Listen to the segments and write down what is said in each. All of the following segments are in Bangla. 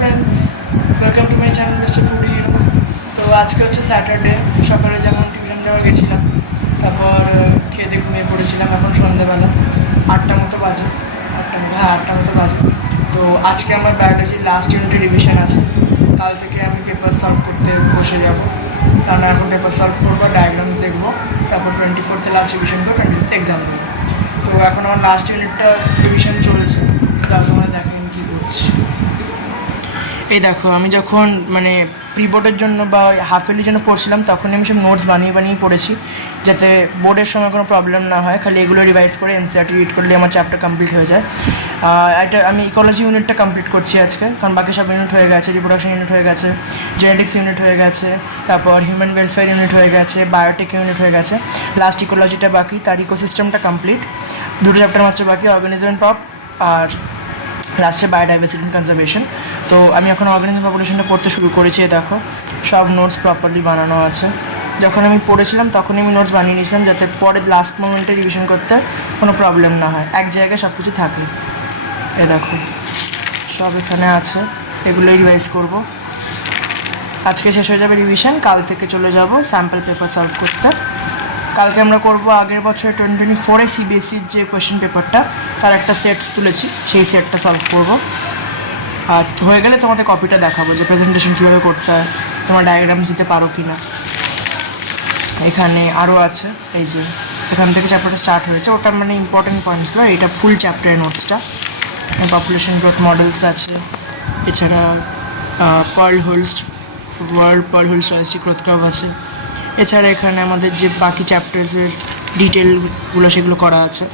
Friends, welcome to my channel mister foodie hero. তো আজকে হচ্ছে স্যাটারডে, সকালে যেমন টিউশন যাওয়া গেছিলাম, তারপর খেয়ে ঘুমিয়ে পড়েছিলাম। এখন সন্ধ্যেবেলা 8টা মতো বাজে, 8টা মতো বাজে। তো আজকে আমার বায়োলজির লাস্ট ইউনিটের রিভিশন আছে। কাল থেকে আমি পেপার সলভ করতে বসে যাব, কারণ এখন পেপার সলভ করবো, ডায়াগ্রামস দেখবো, তারপর 24th লাস্ট রিভিশন করবো, 25th এক্সাম দেবো। তো এখন আমার লাস্ট ইউনিটটা রিভিশন চলছে, তাহলে তোমরা দেখেন কী করছি। এই দেখো, আমি যখন প্রি বোর্ডের জন্য বা হাফ ইয়ারলির জন্য পড়ছিলাম, তখনই আমি সব নোটস বানিয়ে পড়েছি, যাতে বোর্ডের সময় কোনো প্রবলেম না হয়। খালি এগুলো রিভাইজ করে এনসিইআরটি রিড করলে আমার চ্যাপ্টার কমপ্লিট হয়ে যায়। এটা আমি ইকোলজি ইউনিটটা কমপ্লিট করছি আজকে, কারণ বাকি সব ইউনিট হয়ে গেছে। রিপ্রোডাকশন ইউনিট হয়ে গেছে, জেনেটিক্স ইউনিট হয়ে গেছে, তারপর হিউম্যান ওয়েলফেয়ার ইউনিট হয়ে গেছে, বায়োটেক ইউনিট হয়ে গেছে। লাস্ট ইকোলজিটা বাকি, তার ইকোসিস্টেমটা কমপ্লিট। দুটো চ্যাপ্টার মাত্র বাকি, অর্গানিজম পপ আর লাস্টে বায়োডাইভার্সিটি অ্যান্ড কনজারভেশন। তো আমি এখন অর্গানিজম পপুলেশনটা পড়তে শুরু করেছি। দেখো, সব নোটস প্রপারলি বানানো আছে। যখন আমি পড়েছিলাম তখনই আমি নোটস বানিয়ে নিয়েছিলাম, যাতে পরে লাস্ট মোমেন্টে রিভিশন করতে কোনো প্রবলেম না হয়, এক জায়গায় সব কিছু থাকে। এ দেখো, সব এখানে আছে, এগুলোই রিভাইজ করব। আজকে শেষ হয়ে যাবে রিভিশন, কাল থেকে চলে যাব স্যাম্পল পেপার সলভ করতে। কালকে আমরা করব আগের বছর 2024 সিবিএসসির যে কোয়েশ্চেন পেপারটা, তার একটা সেট তুলেছি, সেই সেটটা সলভ করব। আর হয়ে গেলে তোমাদের কপিটা দেখাবো যে প্রেজেন্টেশন কীভাবে করতে হয়, তোমার ডায়াগ্রামস দিতে পারো কি না। এখানে আরও আছে, এই যে এখান থেকে চ্যাপ্টারটা স্টার্ট হয়েছে, ওটা ইম্পর্টেন্ট পয়েন্টসগুলো। এটা ফুল চ্যাপ্টারের নোটসটা। পপুলেশন গ্রোথ মডেলস আছে, এছাড়া ওয়ার্ল্ড পার্ল হোল স্ট্যাটিস্টিক গ্রোথ কার্ভ আছে। এছাড়া এখানে আমাদের যে বাকি চ্যাপ্টার্সের ডিটেলগুলো সেগুলো করা আছে।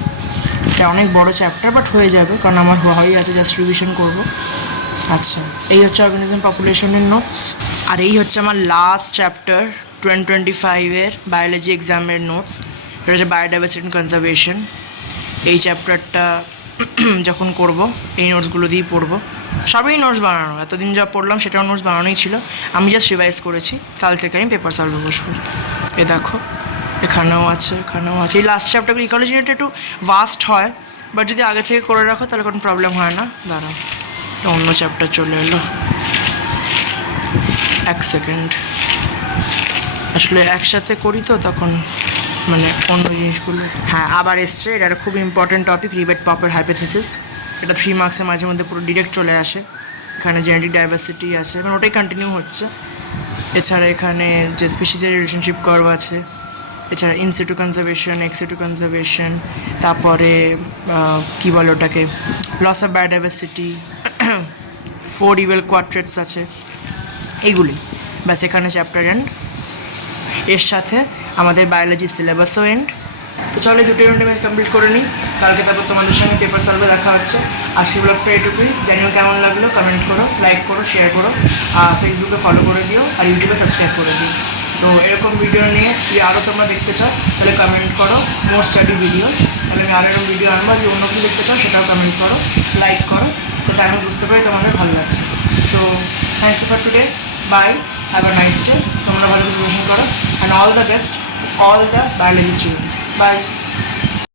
এটা অনেক বড় চ্যাপ্টার, বাট হয়ে যাবে, কারণ আমার হওয়াই আছে, জাস্ট রিভিশন করবো। আচ্ছা, এই হচ্ছে অর্গানিজম পপুলেশনের নোটস। আর এই হচ্ছে আমার লাস্ট চ্যাপ্টার 2025-এর বায়োলজি এক্সামের নোটস। এটা হচ্ছে বায়োডাইভার্সিটি অ্যান্ড কনজারভেশন। এই চ্যাপ্টারটা যখন করব, এই নোটসগুলো দিয়েই পড়বো। সবই নোটস বানানো, এতদিন যা পড়লাম সেটাও নোটস বানানোই ছিল, আমি জাস্ট রিভাইজ করেছি। কাল থেকে আমি পেপার সলভে বসবো। এ দেখো, এখানেও আছে। এই লাস্ট চ্যাপ্টারগুলো ইকোলজি ইউনিট একটু ভাস্ট হয়, বাট যদি আগে থেকে করে রাখো তাহলে কোনো প্রবলেম হয় না। দাঁড়াও, অন্য চ্যাপ্টার চলে এলো, এক সেকেন্ড। আসলে একসাথে করি তো তখন অন্য জিনিসগুলো। হ্যাঁ, আবার এসছে। এটা একটা খুব ইম্পর্টেন্ট টপিক, রিবেট পপের হাইপোথিসিস। এটা 3 মার্কসের মাঝে মধ্যে পুরো ডিরেক্ট চলে আসে। এখানে জেনেটিক ডাইভার্সিটি আছে, ওটাই কন্টিনিউ হচ্ছে। এছাড়া এখানে যে স্পিসিসের রিলেশনশিপ কার্ভ আছে, এছাড়া ইনসিটু কনজারভেশন, এক্সিটু কনজারভেশন, তারপরে কী বলে ওটাকে, লস অফ বায়োডাইভার্সিটি, 4 ইভেল কোয়াড্রেটস আছে, এইগুলি। ব্যাস, এখানে চ্যাপ্টার এন্ড। এর সাথে আমাদের বায়োলজি সিলেবাসও এন্ড। তো চলো, দুটো ইউনিট আমি কমপ্লিট করে নিই, কালকে তারপর তোমাদের সঙ্গে পেপার সলভে দেখা হচ্ছে। আজকে ব্লগটা এটুকুই। জানিও কেমন লাগলো, কমেন্ট করো, লাইক করো, শেয়ার করো, ফেসবুকে ফলো করে দিও, আর ইউটিউবে সাবস্ক্রাইব করে দিও। তো এরকম ভিডিও নিয়ে যদি আরও তোমরা দেখতে চাও তাহলে কমেন্ট করো, মোর স্টাডি ভিডিওস। তাহলে আমি আরও এরকম ভিডিও আনবো। যদি অন্য কিছু দেখতে চাও সেটাও কমেন্ট করো, লাইক করো, যাতে আমি বুঝতে পারি তোমাদের ভালো লাগছে। So thank you for today, bye, have a nice day. তোমরা ভালো প্রিপারেশন করো, and all the best all the biology students. Bye.